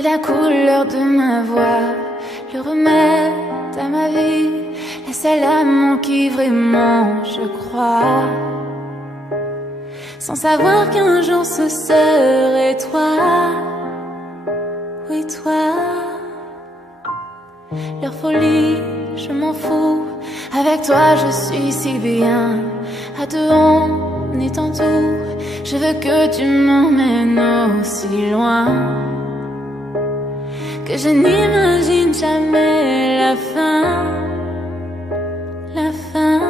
T'es la couleur de ma voix, le remède à ma vie, la seule âme qui vraiment je crois. Sans savoir qu'un jour ce serait toi, oui toi. Leur folie, je m'en fous, avec toi je suis si bien. À deux on est en tout, je veux que tu m'emmènes aussi loin que je n'imagine jamais la fin, la fin.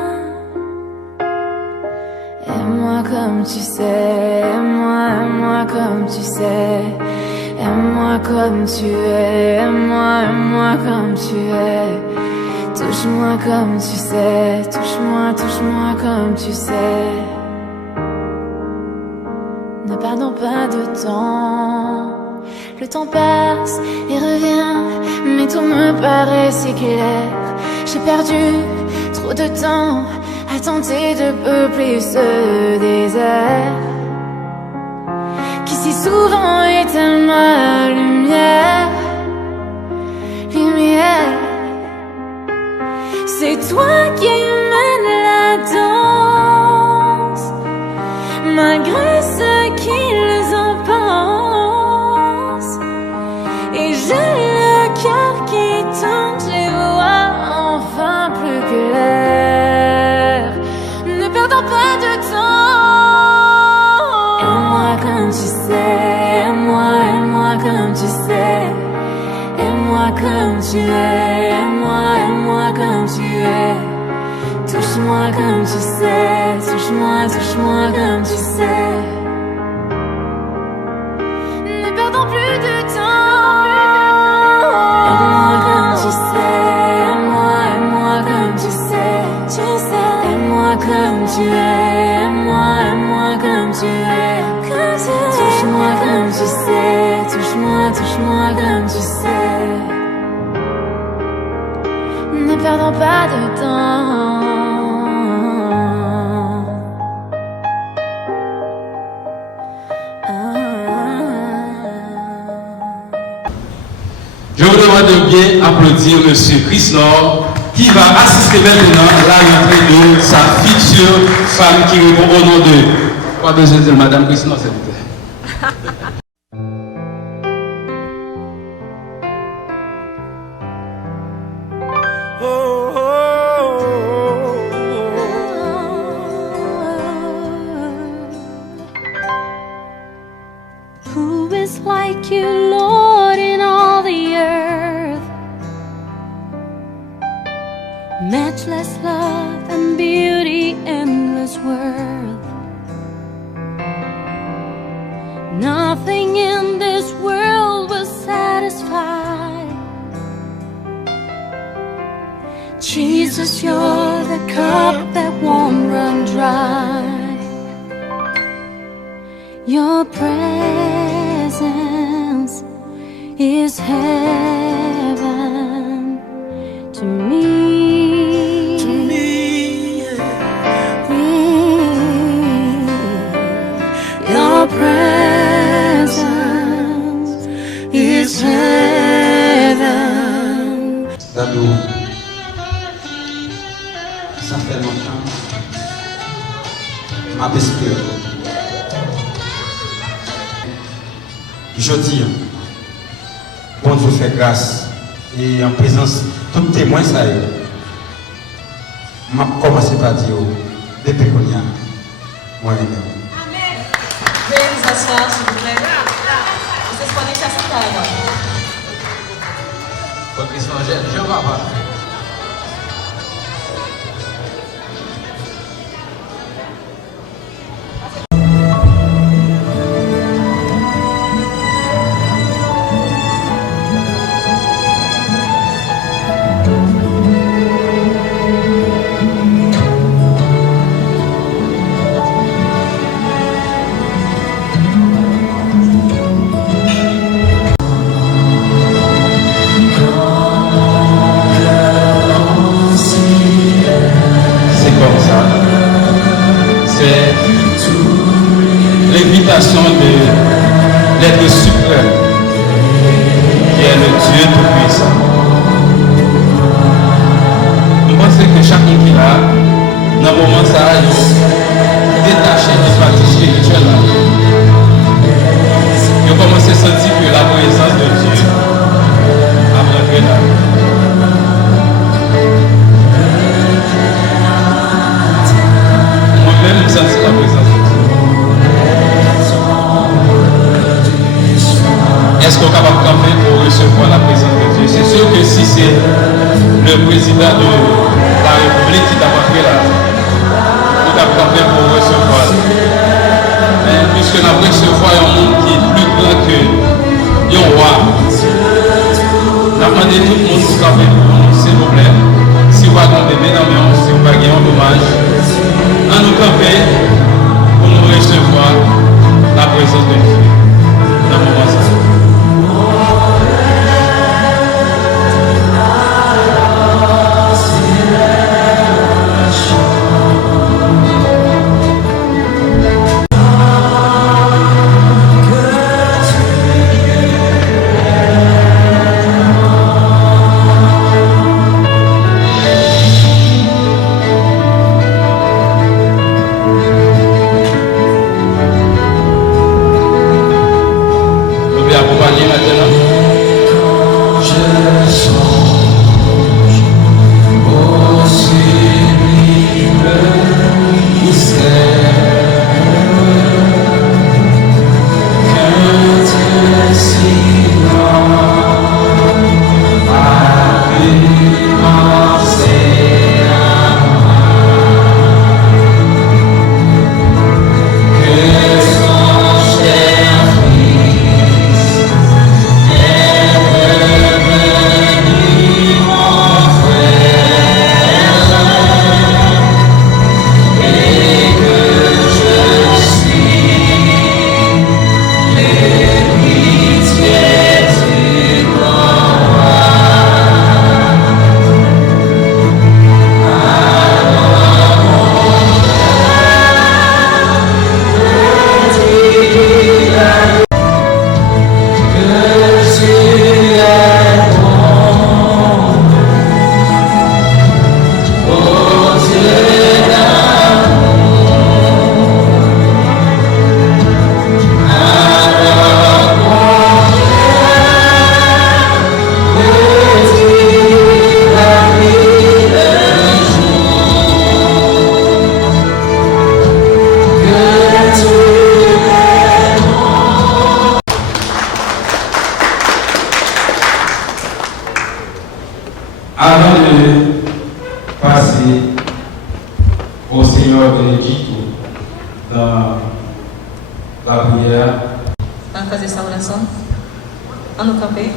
Aime-moi comme tu sais, aime-moi comme tu sais. Aime-moi comme tu es, aime-moi comme tu es. Touche-moi comme tu sais, touche-moi comme tu sais. Ne perdons pas de temps. Le temps passe et revient, mais tout me paraît si clair. J'ai perdu trop de temps à tenter de peupler ce désert qui si souvent éteint ma lumière. Lumière, c'est toi qui mènes la danse, malgré ce qu'ils en pensent. Et j'ai le cœur qui tourne, je les vois enfin plus clair. Ne perdons pas de temps. Aime-moi comme tu sais, aime-moi comme tu sais. Aime-moi comme tu es, aime-moi comme tu es. Touche-moi comme tu sais, touche-moi comme tu sais. Ne perdons plus de temps. Aime-moi comme tu sais, aime-moi comme tu sais. Tu sais, aime-moi comme tu es, aime-moi comme tu es. Touche-moi comme tu sais, touche-moi comme tu sais. Ne perdons pas de temps. Je vous demande de bien applaudir M. Chris Nord qui va assister maintenant à la rentrée de sa future femme qui répond au nom de... Pas besoin de dire Madame Chris Nord, s'il vous plaît. Who is like you, Lord, in all the earth? Matchless love and beauty, endless worth. Nothing in this world will satisfy. Jesus, you're the cup that won't run dry. Your presence is heaven to me. To me, your presence is heaven. Dadou, ça fait longtemps. Ma espéré. Je dis, bon Dieu fait grâce et en présence tout témoin ça y est. Je commence par dire depuis qu'on y a moi et nous. Amen. Veuillez vous asseoir s'il vous plaît. Vous êtes connectés à cette taille. Votre Christ, je ne vais pas. L'invitation de l'être suprême le Dieu Tout-Puissant. Je pense que chacun qui est là, dans le moment ça, il est détaché de pratique spirituelle. Il commence à sentir que la présence de Dieu a rentré là. Moi-même, je sens la présence de Dieu. Est-ce qu'on est capable de camper pour recevoir la présence de Dieu? C'est sûr que si c'est le président de la République qui t'a rentré là, on est capable de camper pour recevoir. Mais puisque nous avons recevoir un monde qui est plus grand que un roi, nous avons demandé tout le monde pour camper pour nous, s'il vous plaît. Si vous avez un bébé dans le si vous avez un dommage, à nous camper pour nous recevoir la présence de Dieu. Dans le moment ça. Avant de passer au Seigneur Benedito dans la prière, Para fazer essa oração, a nos camper.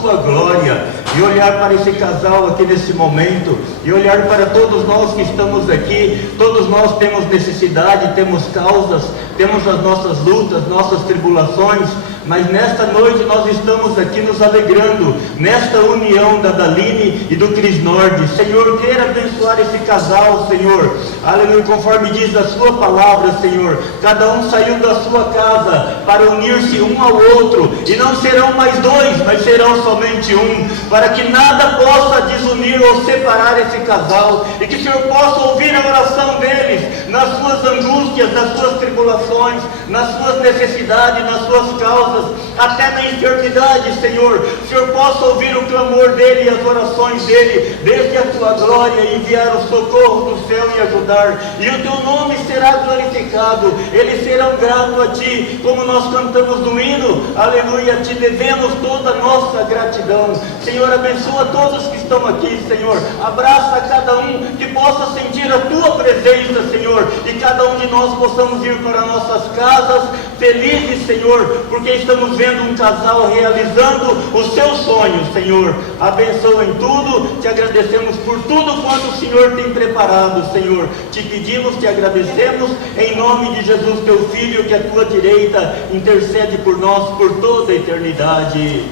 Sua glória e olhar para esse casal aqui nesse momento e olhar para todos nós que estamos aqui. Todos nós temos necessidade, temos causas, temos as nossas lutas, nossas tribulações, mas nesta noite nós estamos aqui nos alegrando nesta união da Daline e do Cris Nord. Senhor, queira abençoar esse casal, Senhor, aleluia, conforme diz a sua palavra, Senhor, cada um saiu da sua casa para unir-se um ao outro, e não serão mais dois, mas serão somente um, para que nada possa desunir ou separar esse casal, e que o Senhor possa ouvir a oração deles, nas suas angústias, nas suas tribulações, nas suas necessidades, nas suas causas, até na enfermidade, Senhor. O Senhor possa ouvir o clamor dele e as orações dele, desde a tua glória, enviar o socorro do céu e ajudar, e o teu nome será glorificado. Eles serão gratos a ti, como nós cantamos no hino, aleluia, te devemos toda a nossa gratidão. Senhor, abençoa todos que estão aqui, Senhor, abraça cada um, que possa sentir a tua presença, Senhor, e cada um de nós possamos ir para nossas casas felizes, Senhor, porque estamos vendo um casal realizando os seus sonhos, Senhor. Abençoa em tudo, te agradecemos por tudo quanto o Senhor tem preparado, Senhor. Te pedimos, te agradecemos, em nome de Jesus, teu Filho, que à tua direita intercede por nós por toda a eternidade.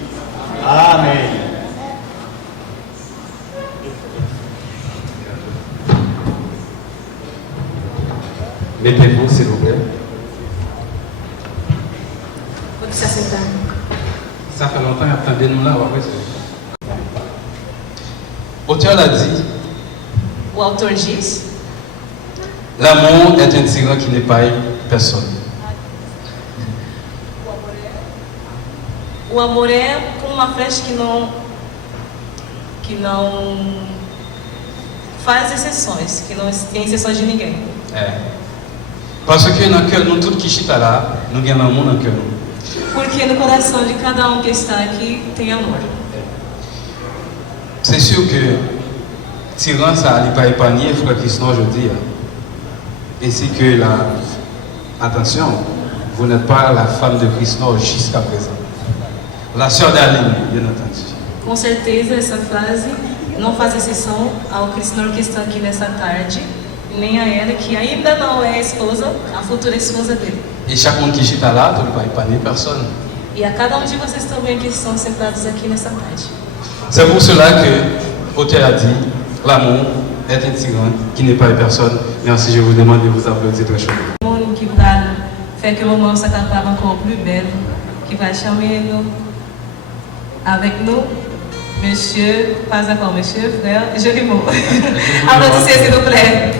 Amém. Mettez-vous, s'il vous plaît. Pode se assentar. Ça fait longtemps que j'attendais nous là. L'auteur l'a dit, O autor diz: l'amour est un tyran qui n'épargne personne. o amor é como uma flecha que não faz exceções, que não tem exceções de ninguém. Parce que dans le cœur de nous tous qui chita là, nous avons l'amour dans le cœur. Porque no coração de cada um que está aqui tem amor. C'est sûr que tyran ça n'est pas épargné, frère Christian, je dis. Ainsi que la... Attention, vous n'êtes pas la femme de Christian jusqu'à présent. La sœur d'Aline, bien entendu. Com certeza essa frase não faz exceção ao Cristiano que está aqui nessa tarde, nem a ela que ainda não é a esposa, a futura esposa dele. Et chaque monde qui chita là, tu ne peux pas épargner personne. E a cada um de vocês também que estão sentados aqui nessa tarde. C'est pour cela que l'auteur a dit, l'amour est un tyran qui n'épargne personne. Merci, je vous demande de vous applaudir très chaudement. O mundo que vai faire que le moment se cantava encore plus belle, qui va chanter avec nous, monsieur, pas encore monsieur, frère, joli mot. Applaudissez s'il vous plaît.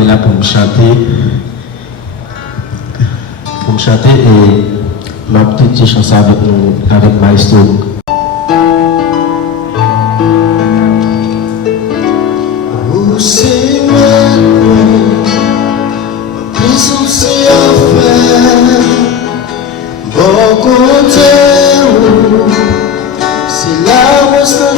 Et là pour me chanter et ma petite chanson avec nous, avec Maestro. O Senhor, prison se a fé, bom conteúdo, se lá mostra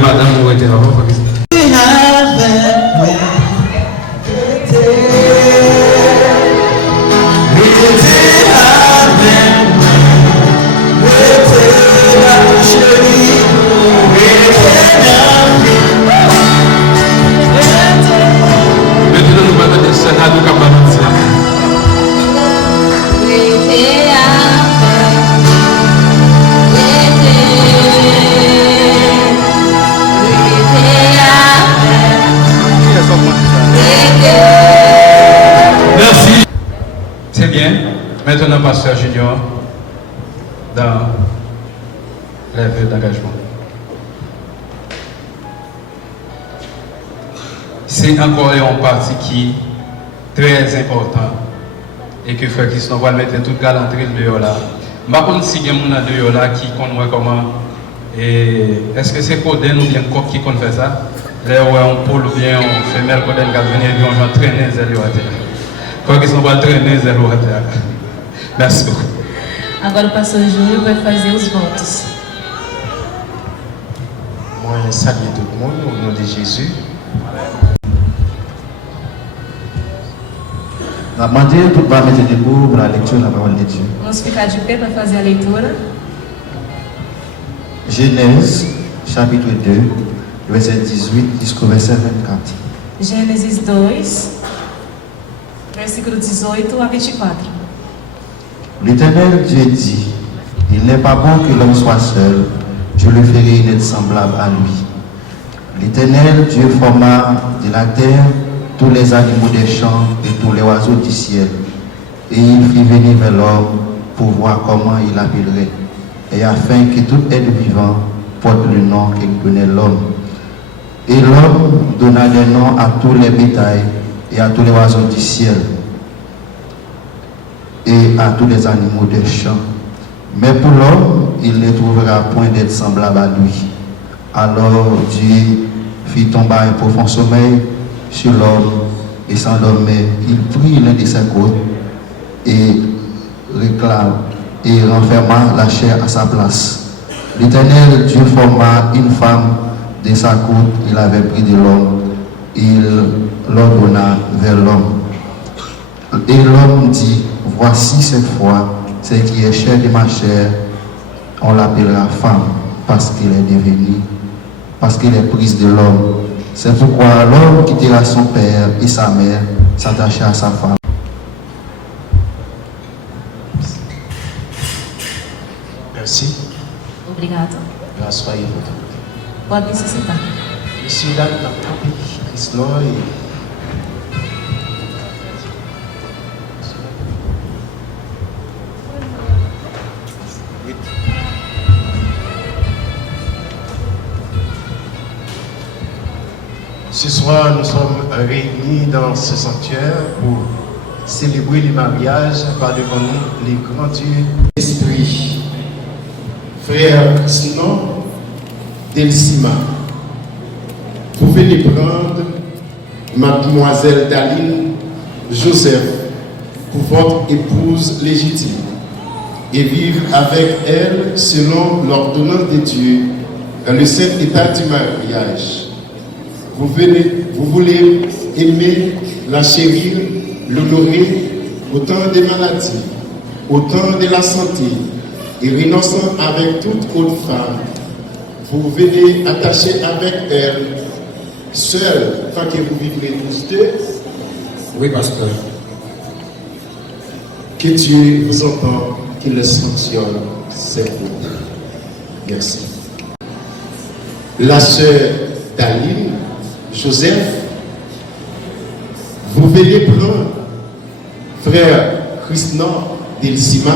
Madame, vous êtes là, vous Maintenant, Pasteur Junior, dans les vœux d'engagement. C'est encore une partie qui est très importante et que Frère Christophe va mettre toute galanterie dehors là. Je ne sais pas si il y a des gens dehors là qui connaissent comment. Est-ce que c'est Coden ou bien Coq qui fait ça? Là où on pôle ou bien on femelle Coden qui vient et on va traîner zéro à terre. Frère Christophe va traîner zéro à terre. Merci beaucoup. Agora o pastor Júlio vai fazer os votos. Moi, je salue tout le monde au nom de Jésus. On va demander tout le monde de mettre debout pour la lecture de la parole de Dieu. Vamos ficar de pé para fazer a leitura. Genèse, chapitre 2, verset 18 jusqu'au verset 24. Gênesis 2, versículo 18 a 24. L'Éternel Dieu dit, il n'est pas bon que l'homme soit seul, je le ferai une aide semblable à lui. L'Éternel Dieu forma de la terre tous les animaux des champs et tous les oiseaux du ciel. Et il fit venir vers l'homme pour voir comment il l'appellerait, et afin que tout être vivant porte le nom qu'il donnait l'homme. Et l'homme donna des noms à tous les bétails et à tous les oiseaux du ciel, et à tous les animaux des champs. Mais pour l'homme, il ne trouvera point d'être semblable à lui. Alors Dieu fit tomber un profond sommeil sur l'homme, et s'endormait. Il prit l'un de ses côtes et renferma la chair à sa place. L'Éternel Dieu forma une femme de sa côte, il avait pris de l'homme, il l'ordonna vers l'homme. Et l'homme dit, voici cette fois, ce qui est chair de ma chair, on l'appellera femme, parce qu'elle est prise de l'homme. C'est pourquoi l'homme quittera son père et sa mère, s'attachera à sa femme. Merci. Obrigado. Grâce soyez votre. Pode se sentar. Je suis là dans le pays, Christ Ce soir, nous sommes réunis dans ce sanctuaire pour célébrer le mariage par devant nous les grands dieux d'esprit. Frère Sinon, Delsima, vous venez prendre mademoiselle Daline Joseph pour votre épouse légitime et vivre avec elle selon l'ordonnance de Dieu dans le saint état du mariage. Vous voulez aimer, la chérir, l'honorer au temps des maladies, au temps de la santé, et renonçant avec toute autre femme. Vous venez attacher avec elle, seule, tant que vous vivrez tous deux. Oui, pasteur. Que Dieu vous entende, qu'il le sanctionne, c'est vous. Merci. La sœur Daline Joseph, vous venez prendre frère Christophe Delsima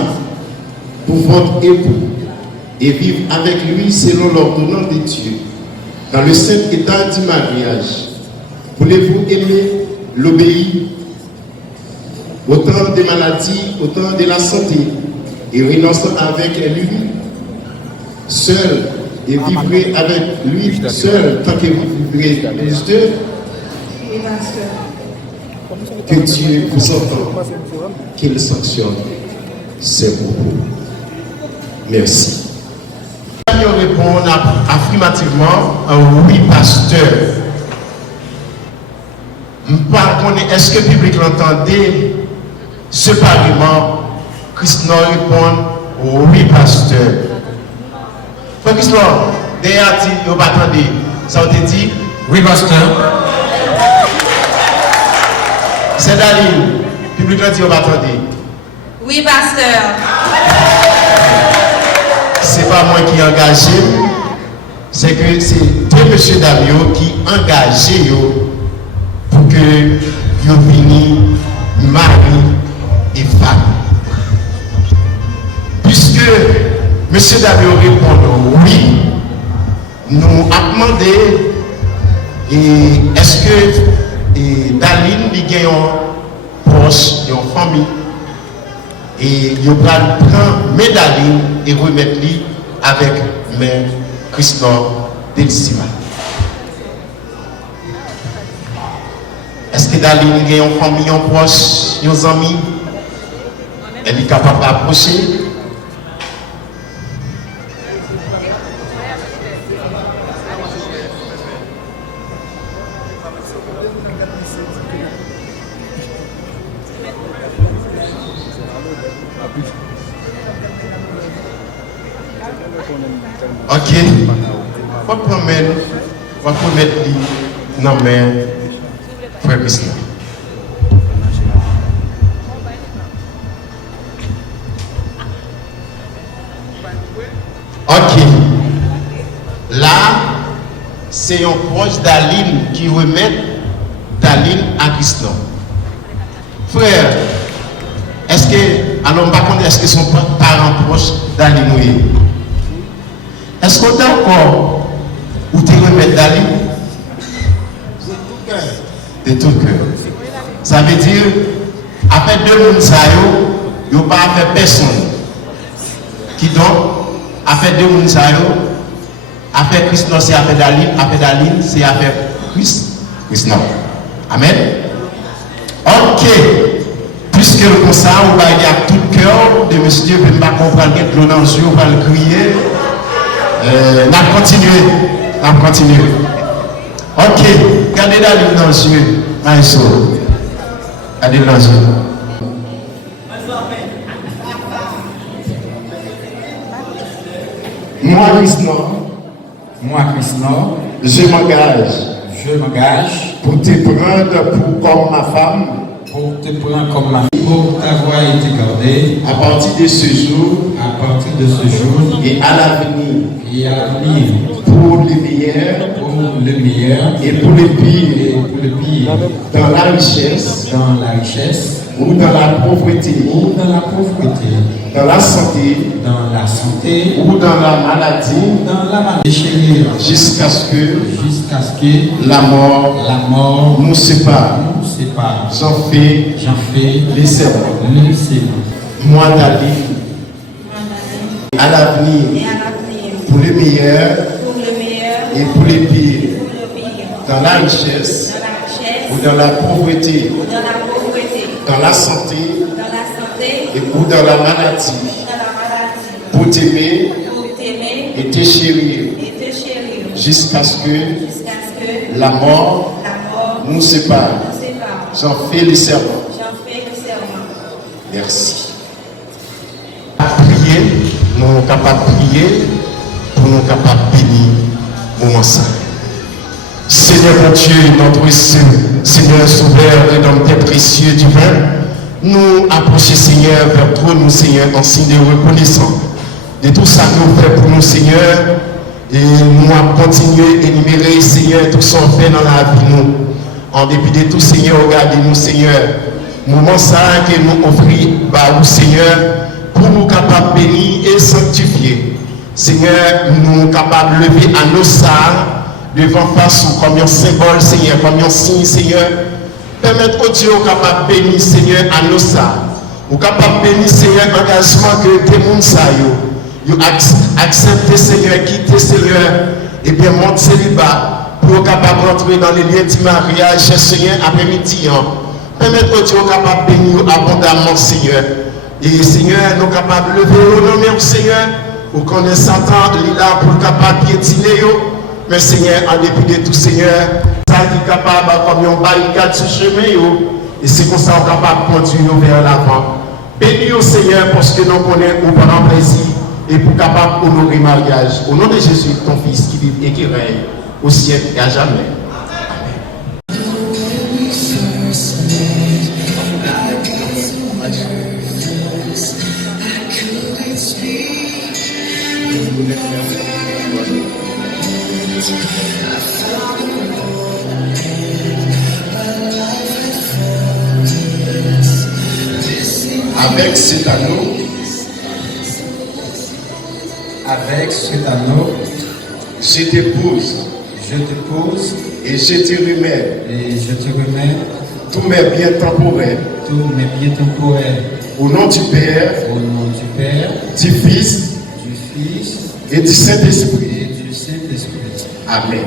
pour votre époux et vivre avec lui selon l'ordonnance de Dieu dans le saint état du mariage. Voulez-vous aimer, l'obéir au temps des maladies, au temps de la santé et renonçant avec lui seul et vivrez avec lui seul tant que vous vivrez les deux. Que Dieu vous entende, qu'il sanctionne ces propos. Merci. Nous répondons affirmativement oui, pasteur. Est-ce que le public l'entendait séparément? Christophe répond oui, pasteur. Frère Christophe, derrière, il ne pas attendre. Ça vous dit? Oui, pasteur. C'est Daline. Le public l'a dit, on va attendre. Oui, pasteur. C'est pas moi qui ai engagé, c'est que c'est deux monsieur Davio qui engagé pour que vous veniez mari et femme. Puisque monsieur Davio répond oui, nous avons demandé est-ce que Daline a un proche, une famille, et il va prendre Daline et remettre lui avec Mère Christophe Delcima. Est-ce que Daline a une famille, un proche, un ami? Elle est capable d'approcher? Ok, on va promettre lui dans main frère Christophe. Ok, là c'est un proche d'Aline qui remet d'Aline à Christophe. Frère, est-ce que, alors par contre, est-ce que son parent proche d'Aline oui? Est-ce qu'on est encore ou tu remettre d'aller de tout cœur? Ça veut dire, après deux mondes, il n'y a pas fait personne. Qui donc, après deux mondes, après Christ, c'est après Daline, c'est après Christ. Non. Amen. Ok. Puisque le comme ça, on va y avoir tout cœur de monsieur, ne pas comprendre que l'on dans le yeux, on va le crier. On continue. Ok, gardez Daline dans les yeux. Maïso. Gardez dans les yeux. Moi, Christophe, je m'engage pour te prendre comme ma femme, pour t'avoir été gardé à partir de ce jour, et à l'avenir, pour le meilleur, et pour le pire, dans la richesse, ou dans la pauvreté, dans la santé, ou dans la maladie, jusqu'à ce que la mort nous sépare. J'en fais les serments. Moi, Daline, à l'avenir, pour le meilleur, et pour le pire, dans la richesse, ou dans la pauvreté, dans la santé, ou dans la maladie, pour t'aimer et te chérir, jusqu'à ce que la mort nous sépare. J'en fais les serments. Merci. Prier, nous sommes capables de prier pour nous capables de bénir moment ça. Seigneur mon Dieu, notre Seigneur sauveur et notre précieux divin, nous approchons Seigneur vers toi, nous Seigneur, en signe de reconnaissance de tout ça que vous faites pour nous Seigneur, et nous allons continuer à énumérer Seigneur tout ce qu'on fait dans la vie nous. En dépit de tout Seigneur, regardez-nous Seigneur, moment ça que nous offrons par vous Seigneur, pour nous capables de bénir et sanctifier. Seigneur, nous sommes capables de lever à nos salles devant face comme un symbole Seigneur, comme un signe Seigneur. Permettre au Dieu capable de bénir Seigneur à nos salles. Nous sommes capables de bénir Seigneur l'engagement que des gens accepter Seigneur, quitter Seigneur, et bien monter célibat. Pour capable rentrer dans les lieux du mariage, Seigneur, après-midi. Permettre au Dieu capable de bénir abondamment, Seigneur. Et Seigneur, nous sommes capables de lever au nom, Seigneur, pour qu'on ait Satan, il est là pour capable de piétiner. Mais Seigneur, en dépit de tout, Seigneur, ça qui est capable comme un barricade sur le chemin. Et c'est comme ça qu'on est capable de conduire vers l'avant. Bénis au Seigneur, parce que nous connaissons au grand plaisir et pour capable d'honorer le mariage. Au nom de Jésus, ton Fils qui vit et qui règne au siècle et à jamais. Avec cet anneau, Avec cet anneau, je t'épouse et je te remets tous mes biens temporaires. Au nom du Père, du Fils et du Saint-Esprit. Amen.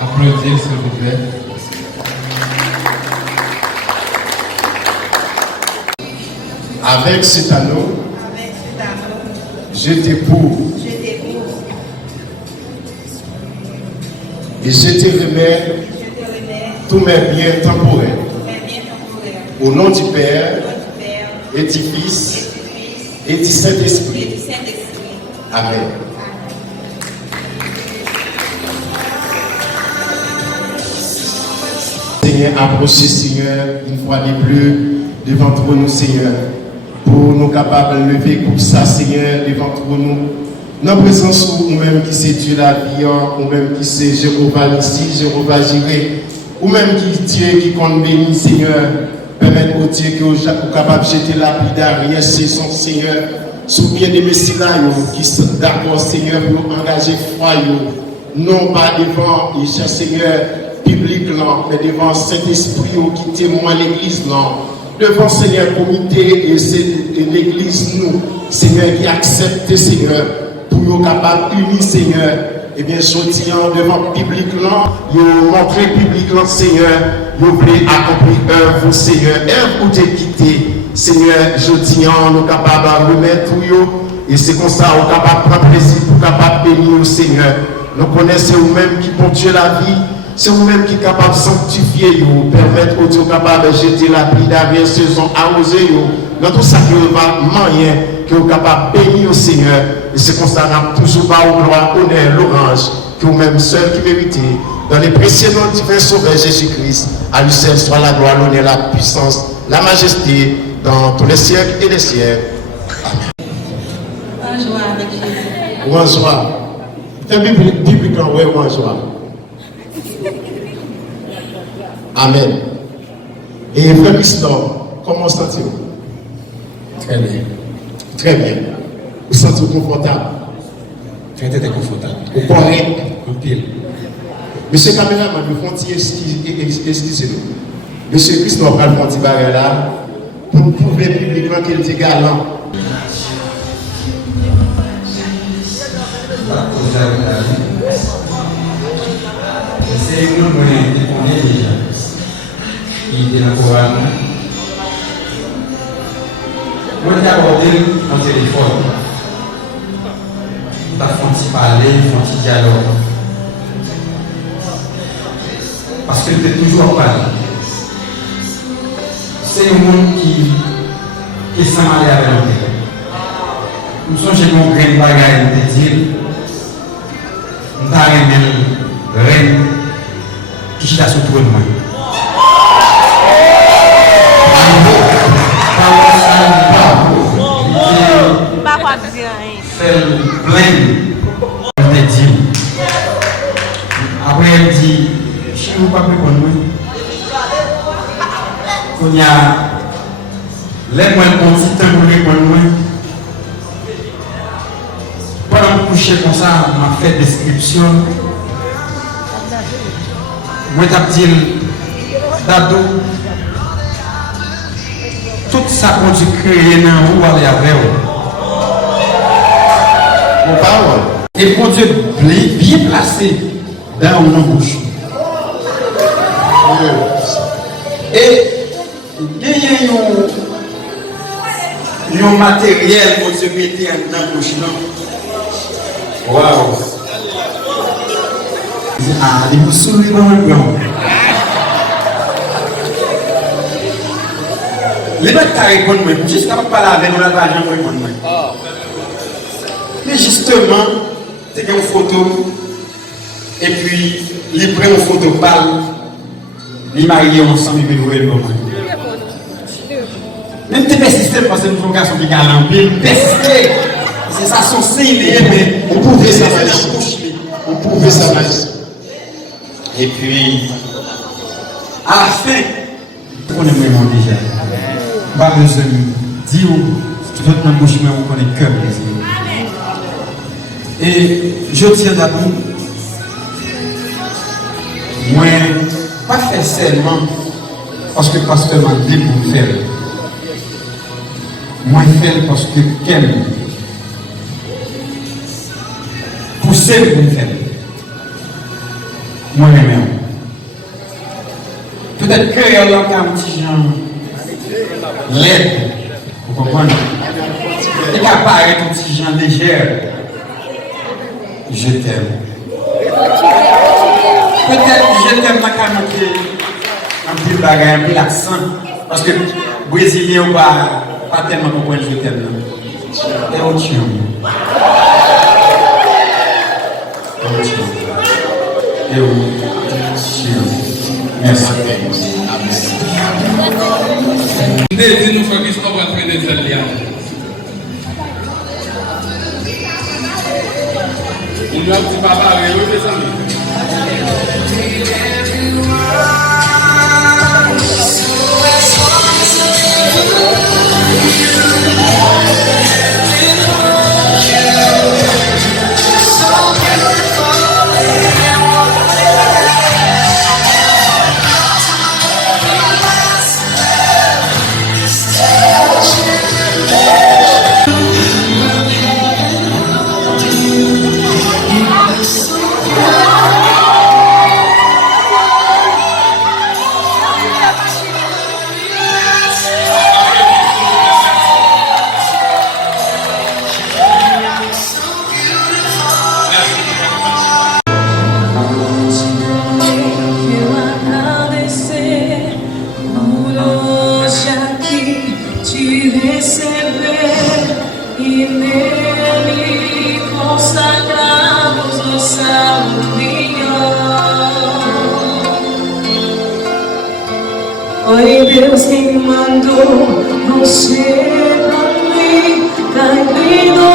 Applaudissez s'il vous plaît. Avec cet anneau, je t'épouse et je te remets tous mes biens temporaires. Au nom du Père et du Fils et du Saint-Esprit. Amen. Seigneur, approchez, Seigneur, une fois de plus devant nous, Seigneur, pour nous capables de lever comme ça, Seigneur, devant nous. Dans la présence ou même qui c'est Dieu la vie, ou même qui c'est Jéhovah ici, Jéhovah Jireh, ou même qui Dieu qui compte béni, Seigneur, permettre au Dieu que vous soyez capable de jeter la pluie derrière saison, Seigneur, sous bien des messieurs qui sont d'accord, Seigneur, pour engager foi, non pas devant, Seigneur, public, mais devant Saint-Esprit qui témoigne l'église, devant Seigneur, comité et l'église, nous, Seigneur, qui accepte, Seigneur, pour nous capables unis, Seigneur, et bien, sortir devant le public, vous montrer le public, Seigneur, vous voulez accomplir œuvre, Seigneur, œuvre pour te quitter, Seigneur, je dis, nous sommes capables de remettre pour vous, et c'est comme ça, nous sommes capables de prendre plaisir, pour capable de bénir, Seigneur. Nous connaissons vous-même qui pour Dieu la vie, c'est vous-même qui est capable de sanctifier, vous permettre aux Dieu capable de jeter la pluie derrière saison, arroser, dans tout ça qui va moyen, que vous capable de bénir au Seigneur. Et c'est comme ça, nous toujours pas au gloire, honneur, l'orange, que vous-même seul qui méritez. Dans les précieux noms divins sauveur Jésus-Christ, à lui seul soit la gloire, l'honneur, la puissance, la majesté, dans tous les siècles et les siècles. En joie avec Jésus. Ou en joie. C'est biblique en ouais, ou en joie. Amen. Et frère Christophe, comment sentez-vous? très bien. Très bien. Vous sentez-vous confortable? Très confortable. Vous correct? En pile. Monsieur caméraman, nous font excusez-nous. Monsieur Christophe va le faire barrière là pour prouver publiquement qu'il est galant. C'est une monnaie qui connaît déjà. Il est dans le Coran. Moi, j'ai abordé mon téléphone. Il va faire parler, un dialogue. Parce que je peux toujours parler. C'est un monde qui s'en allait avec l'autre. Nous sommes chez mon grain de bagaille de dire. Nous avons un reine qui est sous tout le monde. Fait plein de dire. Après, elle dit, je ne veux pas plus pour nous. Il y a les moyens de temps pour nous. Pendant que coucher comme ça, on m'a fait description. Moi, je dis, Dado, tout ça qu'on dit créer dans où aller avec vous. Et pour Dieu bien placé dans nos bouches. Et il y a un matériel pour se mettre dans la bouche. Waouh! Ah, il vous sourit dans le blanc. Les mecs qui répondent, jusqu'à ne pas laver, on n'a pas de répondre. Mais justement, c'est une photo, et puis, il prend une photo pâle, il marie ensemble, il veut le moment. Même si persistez, parce que nous sommes un garçon qui gagne en pile, persistez. C'est ça son signe, mais on pouvait ça on pouvait ça et puis, à la fin, on est vraiment déjà. Pas besoin de dire, Je te demande bouche, mais on connaît que plaisir. Et je tiens d'abord, moi, pas faire seulement parce que pasteur m'a dit pour faire. Moi, je fais parce que quel pour celle que vous faites. Moi, même. Peut-être qu'il y a un petit genre l'aide, vous comprenez? Il n'y a pas un petit genre légère. Je t'aime. Peut-être que je t'aime un petit bagage, un petit accent. Parce que Brésilien ou pas tellement comprendre je t'aime. Et au tien. Et au tien. Merci. Dis-nous, frère Christophe, va traiter des alliances. On lui a dit papa, c'est ça. Foi Deus quem mandou você pra mim, caído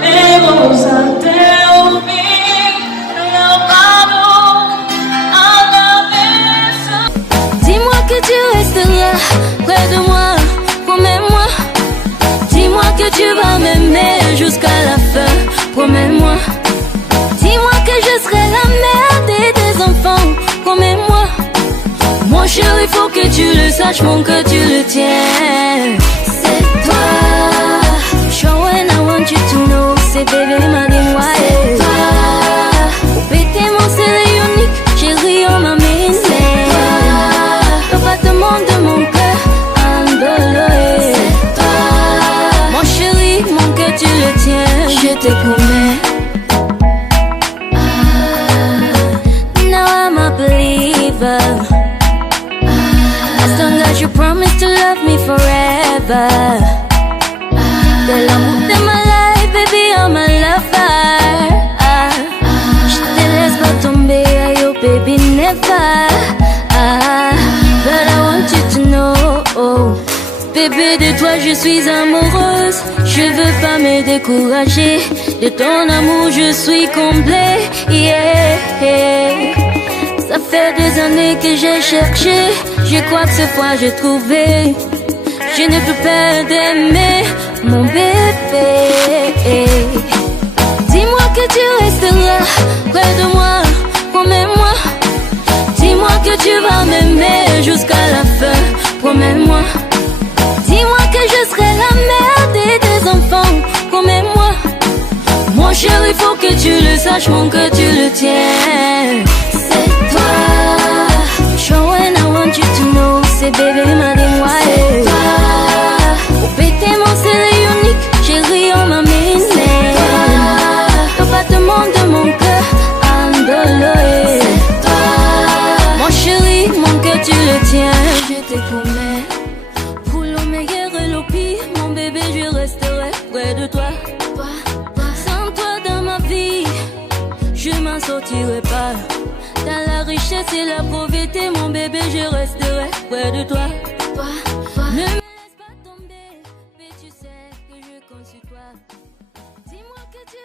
veremos até o fim, gravado à cabeça. Dis-moi que tu resteras près de moi, promets-moi. Dis-moi que tu vas m'aimer jusqu'à la fin, promets-moi. Dis-moi que je serai la mère de tes enfants, promets-moi. Mon chéri, faut que tu le saches, mon que tu le tiens. C'est toi, show and I want you to know. C'est bébé, ma dis-moi. C'est toi, oh pété mon c'est unique, chéri, on m'a mis. C'est toi, le battement de mon cœur, andoloé. C'est toi, mon chéri, mon que tu le tiens. Je te promets. Now I'm a believer. As long as you promise to love me forever. De l'amour de ma life, baby, I'm a lover. Je te laisse pas tomber, ayo, baby, never. But I want you to know, bébé, de toi je suis amoureuse. Je veux pas me décourager. De ton amour je suis comblée. Yeah. Ça fait des années que j'ai cherché. Je crois que cette fois j'ai trouvé. Je n'ai plus peur d'aimer mon bébé. Dis-moi que tu resteras près de moi, promets-moi. Dis-moi que tu vas m'aimer jusqu'à la fin, promets-moi. Dis-moi que je serai la mère de tes enfants, promets-moi. Mon chéri, faut que tu le saches, mon que tu le tiens. C'est toi, show and I want you to know. C'est bébé, ma dis-moi. C'est toi, oh pété mon c'est unique, chéri, on m'a mis. C'est toi, le battement de mon cœur, andoloé. C'est toi, mon chéri, mon cœur tu le tiens. Je te promets, pour le meilleur et le pire, mon bébé, je resterai près de toi. Sans toi dans ma vie, je m'en sortirai pas. Dans la richesse et la pauvreté, mon bébé, je resterai près de toi.